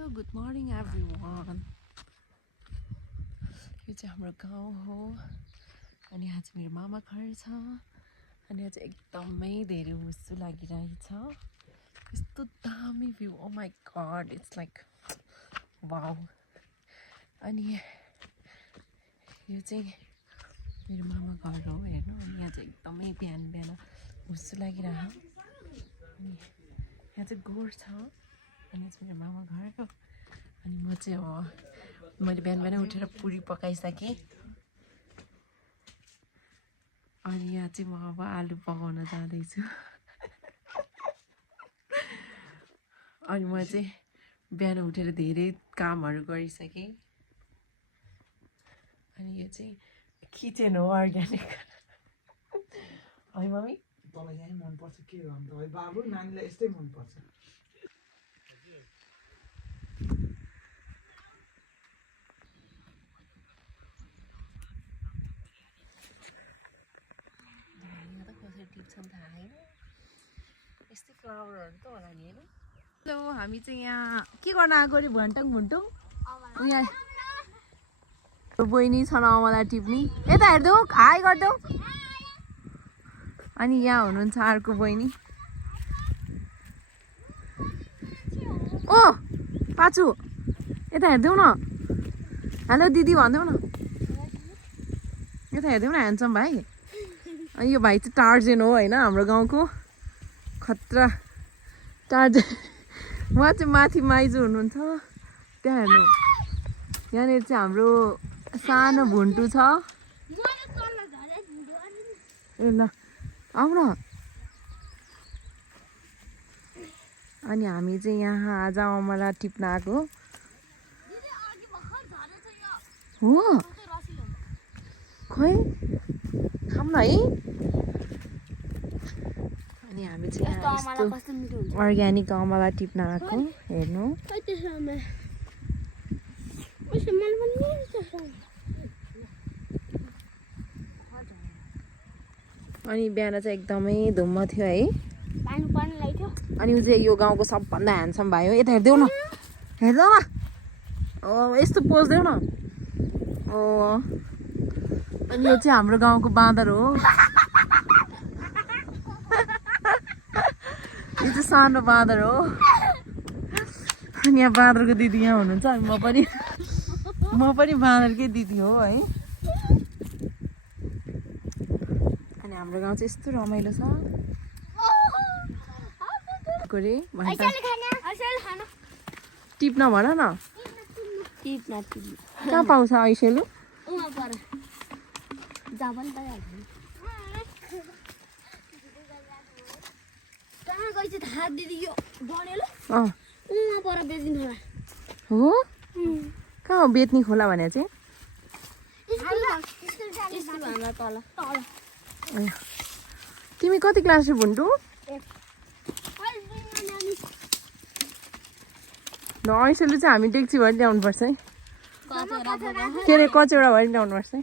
Hello good morning everyone. यो चाहिँ हाम्रो गाउँ हो अनि यहाँ चाहिँ मेरो मामा घर छ अनि यहाँ चाहिँ एकदमै धेरै हुस्सु लागिरहेछ। यस्तो दामी view, oh my God, it's like wow. अनि यो चाहिँ मेरो मामा घर हो हेर्नु। अनि यहाँ चाहिँ एकदमै बिहान बिहान हुस्सु लागिरह। अनि यहाँ चाहिँ गोठ छ अनि चाहिँ मेरो मामा घरको। अनि म चाहिँ मैले बिहान बिहान उठेर पुरी पकाइसकेँ। अनि यहाँ चाहिँ म अब आलु पकाउन जाँदैछु। अनि म चाहिँ बिहान उठेर धेरै कामहरू गरिसकेँ। अनि यो चाहिँ किचन हो अर्ग्यानिक। है मम्मी? तँलाई यही मनपर्छ के गर्नु है बाबु, नानीलाई यस्तै मनपर्छ। टिप्छन् थाहा होइन, यस्तै फ्लावरहरू त होला नि होइन। हेलो, हामी चाहिँ यहाँ के गर्न आएको अरे भुन्टुङ भुन्टुङ। यहाँ बहिनी छन् मलाई टिप्ने। यता हेर्दौ, हाई गर्दौ। अनि यहाँ हुनुहुन्छ अर्को बहिनी। ओ पाचु यता हेर्देऊ न। हेलो दिदी भन्देऊ न। यता हेर्देऊ न ह्यान्डसम भाइ। अनि यो भाइ चाहिँ टार्जेन हो होइन, हाम्रो गाउँको खतरा टार्जेन। उहाँ चाहिँ माथि माइजू हुनुहुन्छ त्यहाँ हेर्नु। यहाँनिर चाहिँ हाम्रो सानो भुन्टु छ। ए ल आऊ न। अनि हामी चाहिँ यहाँ आज अमला टिप्न आएको हो। खोइ खाऊँ न है। अनि हामी चाहिँ अर्ग्यानिक अमला टिप्न आएको हेर्नु। अनि बिहान चाहिँ एकदमै धुम्म थियो है। अनि ऊ चाहिँ यो गाउँको सबभन्दा ह्यान्डसम भाइ हो। यता हेर्देऊ न, हेर्देऊ न। ओ यस्तो पोज देऊ न। ओ अनि यो चाहिँ हाम्रो गाउँको बाँदर हो। यो चाहिँ सानो बाँदर हो। अनि यहाँ बाँदरको दिदी यहाँ हुनुहुन्छ। अनि म पनि बाँदरकै दिदी हो है। अनि हाम्रो गाउँ चाहिँ यस्तो रमाइलो छ। टिप्न भन न। कहाँ पाउँछ ऐसेलु? हो कहाँ हो बेच्ने खोला भने चाहिँ? तिमी कति क्लास भुन्टु? ल ऐसेलु चाहिँ हामी डेक्ची भरि ल्याउनु पर्छ है। के अरे कचौडा भरि ल्याउनु पर्छ है।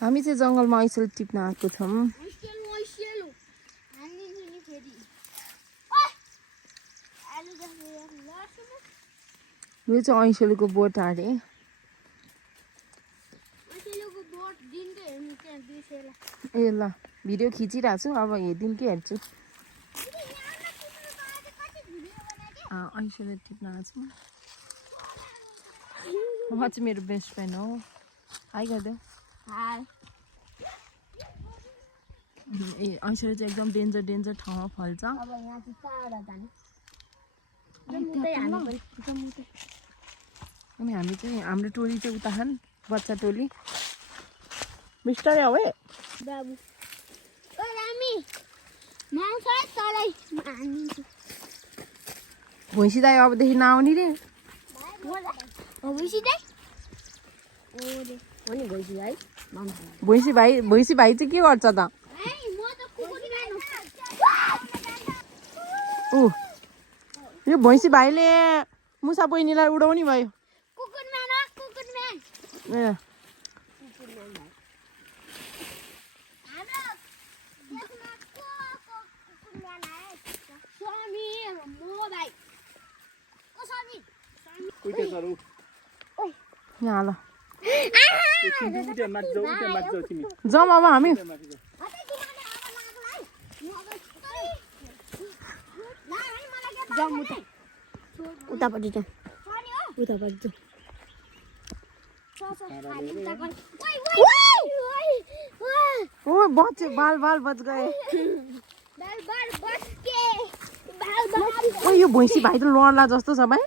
हामी चाहिँ जङ्गलमा ऐसेलु टिप्न आएको छौँ। यो चाहिँ ऐसेलुको बोट अरे। ए ल भिडियो खिचिरहेको छु, अब दिनकै हेर्छु। ऐसेलु टिप्न आएको छु। म चाहिँ मेरो बेस्ट फ्रेन्ड हो। हाई गरिदेऊ। ए ऐसेलु चाहिँ एकदम डेन्जर ठाउँमा फल्छ। अनि हामी चाहिँ हाम्रो टोली चाहिँ उता खान बच्चा टोली मिस्टर हो है बाबु। भैँसी दाइ अबदेखि नआउने रे। भैँसी भाइ चाहिँ के गर्छ त? ऊ यो भैँसी भाइले मुसा बहिनीलाई उडाउने भयो। ए यहाँ ल तिमी जाउँ अब हामी उतापट्टि जाउँ उतापट्टि जाउँ ओ बच्चे बाल बाल बच गए ओ यो भैँसी भाइ त लड्ला जस्तो छ भाइ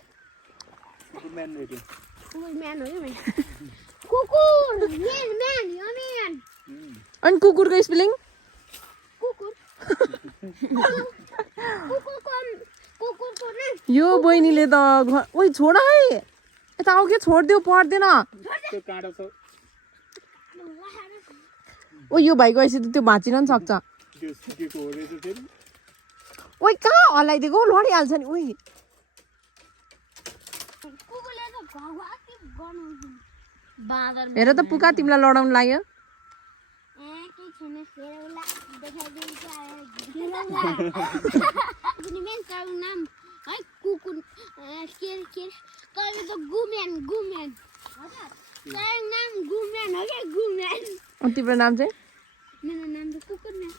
अनि कुकुरको स्पेलिङ यो बहिनीले त ओइ छोड है यता आऊ के छोडिदेऊ पढ्दैन ओ यो भाइको यसरी त त्यो भाँचिन नि सक्छ ओइ कहाँ हल्लाइदिएको लडिहाल्छ नि ओइ हेर त पुका तिमीलाई लडाउनु लाग्यो तिम्रो नाम चाहिँ मेरो नाम त कुकुर म्यान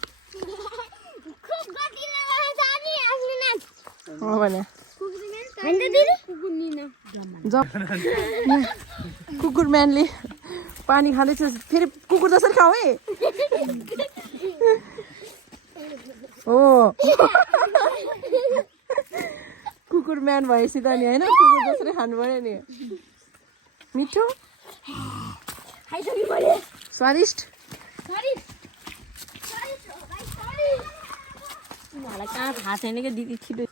हो भने कुकुर म्यानले पानी खाँदैछ फेरि कुकुर जसरी खाऊ है हो कुकुर म्यान भएपछि त नि होइन कुकुर जसरी खानु पर्यो नि मिठो स्वादिष्ट मलाई कहाँ थाहा छैन क्या दिदी छिटो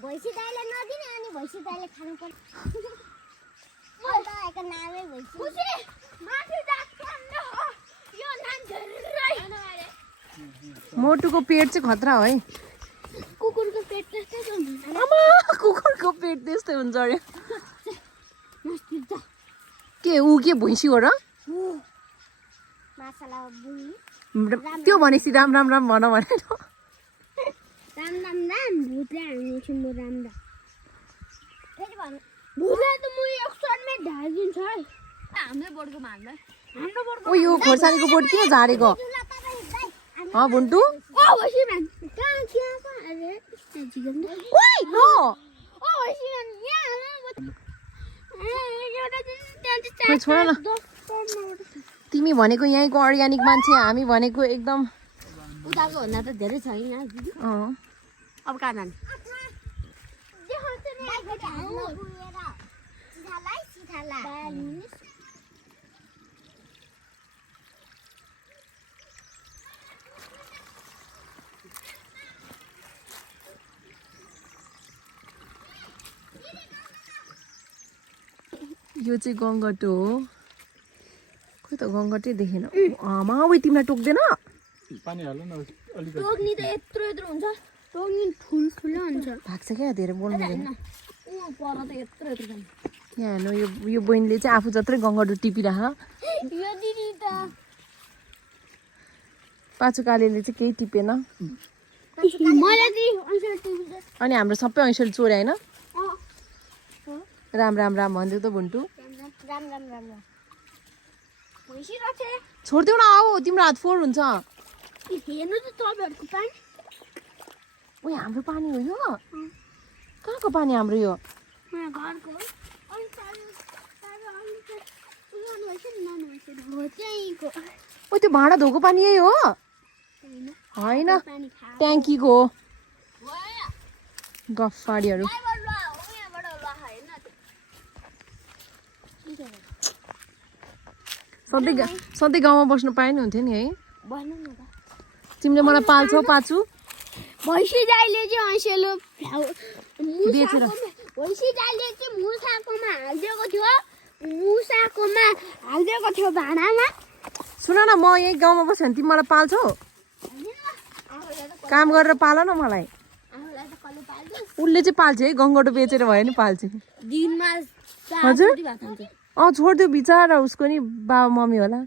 भैँसी दाइले नदिने अनि भैँसी दाइले खानु पर्छ मोटुको पेट चाहिँ खतरा हो है कुकुरको पेट त्यस्तै हुन्छ आमा कुकुरको पेट त्यस्तै हुन्छ अरे के ऊ के भैँसी हो र मासला बुई त्यो भनेपछि राम राम राम भन भने राम राम राम भूतले हामी छिम्बो राम राम फेरि भन्नु भूतले त म एक शटमै ढालिदिन्छ है हाम्रो बोर्डको मार्दा हाम्रो बोर्डको ओ यो खोर्सानीको बोट किन झारेको भुन्टु ओ भैँसी म्यान कहाँ अरे ओइ नो ओ भैँसी म्यान यहाँ एउटा खोइ छोड न तिमी भनेको यहीँको अर्ग्यानिक मान्छे हामी भनेको एकदम उताको भन्दा त धेरै छैन अब कहाँ जाने यो चाहिँ गङ्गटो हो खोइ त गङ्गटै देखेन आमा उयो तिमीलाई टोक्दैन पानी हाल्नु न अलिकति टोक्नी त यत्रो यत्रो हुन्छ टोक्नी ठुल्ठुलो हुन्छ भाग्छ क्या धेरै बोल्नु होइन पर त यत्रो यत्रो हुन्छ यहाँ हेर्नु यो बहिनीले चाहिँ आफू जत्रै गङ्गटो टिपिराख यो दिदी त पाँचु कालेले चाहिँ केही टिपेन अनि हाम्रो सबै ऐँसेल चोरे होइन राम राम राम भनिदियो त भुन्टु राम राम राम राम छोडिदेऊ न आऊ तिम्रो हात फोहोर हुन्छ हेर्नु त तपाईँहरूको पानी ओ हाम्रो पानी हो यो कहाँको पानी हाम्रो यो घरको ओ त्यो भाँडा धोको पानी यही हो होइन ट्याङ्कीको हो गफाडीहरू सधैँ गाउँमा बस्नु पाए नि हुन्थ्यो नि है तिमीले मलाई पाल्छौ पाछु भैँसी दाइले चाहिँ ऐँसेलो बेचेर भैँसी दाइले चाहिँ मुसाकोमा हालिदिएको थियो भाँडामा सुन न म यही गाउँमा बस्यो भने तिमी मलाई पाल्छौ काम गरेर पाल न मलाई उसले चाहिँ पाल्छ है गङ्गटो बेचेर भयो नि पाल्छ दिनमा हजुर छोडिदियो बिचरा उसको नि बाबा मम्मी होला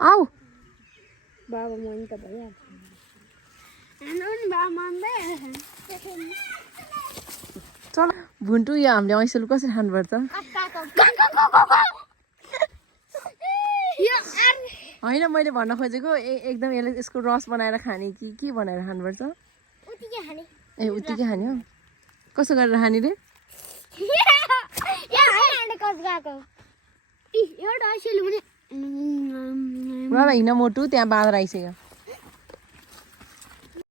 आऊ बाबा मम्मी त भइहाल्छ चल भुन्टु यो हामीले ऐसोलु कसरी खानुपर्छ होइन मैले भन्न खोजेको एकदम यसको रस बनाएर खाने कि के बनाएर खानुपर्छ ए उत्तिकै खाने हो कसो गरेर खाने रे हिँड मोटु त्यहाँ बाँदर आइसक्यो